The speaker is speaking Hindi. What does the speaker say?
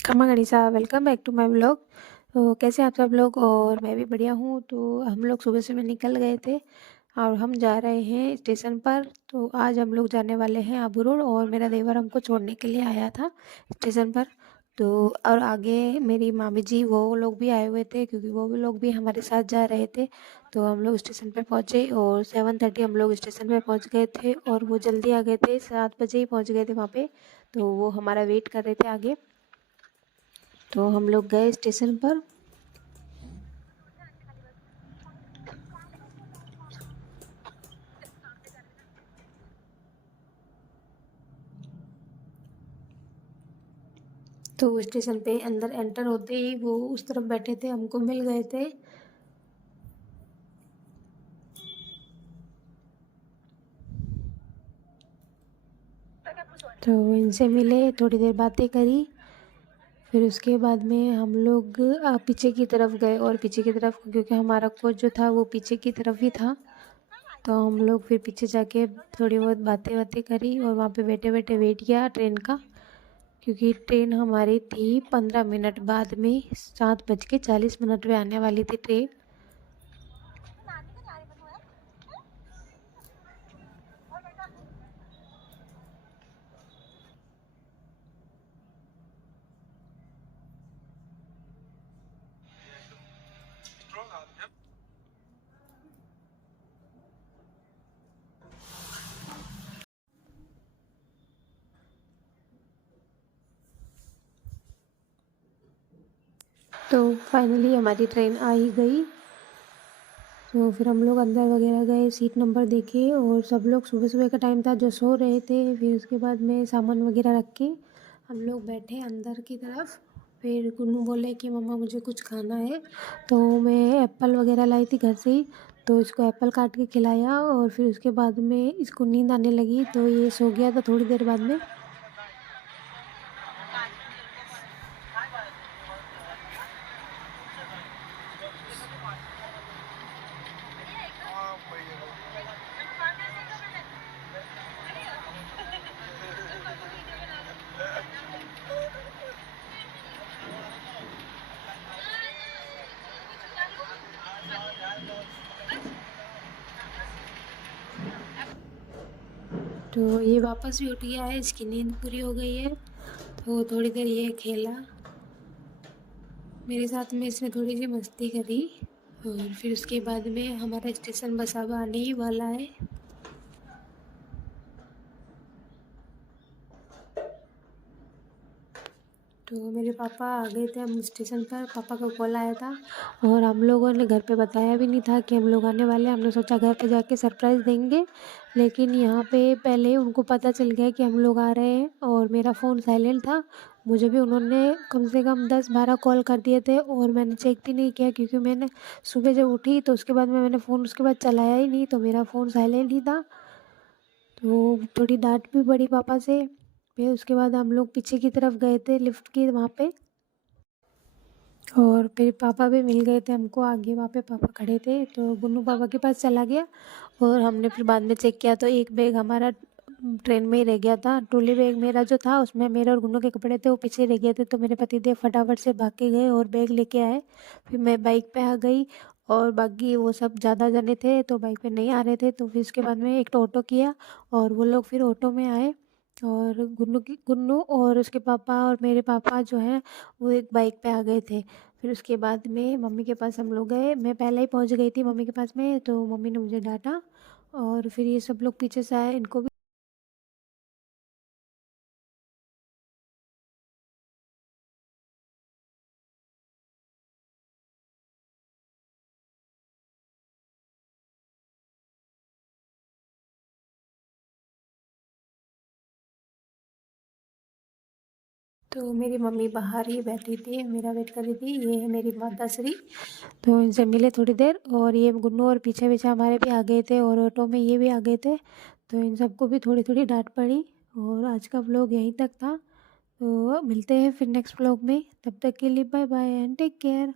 खमा गणिसा welcome back to my vlog. तो कैसे आप सब लोग? और मैं भी बढ़िया हूँ। तो हम लोग सुबह सुबह निकल गए थे और हम जा रहे हैं स्टेशन पर। तो आज हम लोग जाने वाले हैं आबू रोड और मेरा देवर हमको छोड़ने के लिए आया था स्टेशन पर। तो और आगे मेरी मामी जी वो लोग भी आए हुए थे क्योंकि वो भी लोग भी हमारे साथ जा रहे थे। तो हम लोग स्टेशन पर पहुँचे और 7:30 हम लोग स्टेशन पर पहुँच गए थे और वो जल्दी आ गए थे, 7 बजे ही पहुँच गए थे वहाँ पे। तो वो हमारा वेट कर रहे थे आगे। तो हम लोग गए स्टेशन पर। तो स्टेशन पे अंदर एंटर होते ही वो उस तरफ बैठे थे, हमको मिल गए थे। तो इनसे मिले, थोड़ी देर बातें करी। फिर उसके बाद में हम लोग पीछे की तरफ गए और पीछे की तरफ क्योंकि हमारा कोच जो था वो पीछे की तरफ ही था। तो हम लोग फिर पीछे जाके थोड़ी बहुत बातें बातें करी और वहाँ पे बैठे बैठे वेट किया ट्रेन का, क्योंकि ट्रेन हमारी थी 15 मिनट बाद में, 7:40 में आने वाली थी ट्रेन। तो फाइनली हमारी ट्रेन आ ही गई। तो फिर हम लोग अंदर वगैरह गए, सीट नंबर देखे और सब लोग, सुबह सुबह का टाइम था, जो सो रहे थे। फिर उसके बाद में सामान वगैरह रख के हम लोग बैठे अंदर की तरफ। फिर गुन्नू बोले कि मम्मा मुझे कुछ खाना है। तो मैं एप्पल वगैरह लाई थी घर से ही, तो इसको एप्पल काट के खिलाया और फिर उसके बाद में इसको नींद आने लगी तो ये सो गया था थोड़ी देर बाद में। तो ये वापस भी उठ गया है, इसकी नींद पूरी हो गई है। तो थोड़ी देर ये खेला मेरे साथ में, इसने थोड़ी सी मस्ती करी और फिर उसके बाद में हमारा स्टेशन बस अब आने ही वाला है। तो मेरे पापा आ गए थे हम स्टेशन पर, पापा का कॉल आया था और हम लोगों ने घर पे बताया भी नहीं था कि हम लोग आने वाले हैं। हमने सोचा घर पे जाके सरप्राइज़ देंगे, लेकिन यहाँ पे पहले उनको पता चल गया कि हम लोग आ रहे हैं और मेरा फ़ोन साइलेंट था। मुझे भी उन्होंने कम से कम 10-12 कॉल कर दिए थे और मैंने चेक भी नहीं किया क्योंकि मैंने सुबह जब उठी तो उसके बाद में मैंने फ़ोन उसके बाद चलाया ही नहीं, तो मेरा फ़ोन साइलेंट ही था। तो थोड़ी डांट भी पड़ी पापा से। फिर उसके बाद हम लोग पीछे की तरफ गए थे लिफ्ट की वहाँ पे और फिर पापा भी मिल गए थे हमको आगे, वहाँ पे पापा खड़े थे। तो गुन्नू पापा के पास चला गया और हमने फिर बाद में चेक किया तो एक बैग हमारा ट्रेन में ही रह गया था। ट्रॉली बैग मेरा जो था उसमें मेरे और गुन्नू के कपड़े थे, वो पीछे रह गए थे। तो मेरे पतिदेव फटाफट से भाग के गए और बैग लेके आए। फिर मैं बाइक पे आ गई और बाकी वो सब ज़्यादा जने थे तो बाइक पे नहीं आ रहे थे। तो फिर उसके बाद में एक तो ऑटो किया और वो लोग फिर ऑटो में आए और गुन्नू और उसके पापा और मेरे पापा जो हैं वो एक बाइक पे आ गए थे। फिर उसके बाद में मम्मी के पास हम लोग गए, मैं पहले ही पहुंच गई थी मम्मी के पास में, तो मम्मी ने मुझे डांटा और फिर ये सब लोग पीछे से आए, इनको भी। तो मेरी मम्मी बाहर ही बैठी थी, मेरा वेट कर रही थी। ये है मेरी माता श्री। तो इनसे मिले थोड़ी देर और ये गुन्नू और पीछे पीछे हमारे भी आ गए थे और ऑटो में ये भी आ गए थे। तो इन सबको भी थोड़ी थोड़ी डांट पड़ी और आज का व्लॉग यहीं तक था। तो मिलते हैं फिर नेक्स्ट व्लॉग में, तब तक के लिए bye bye and take care.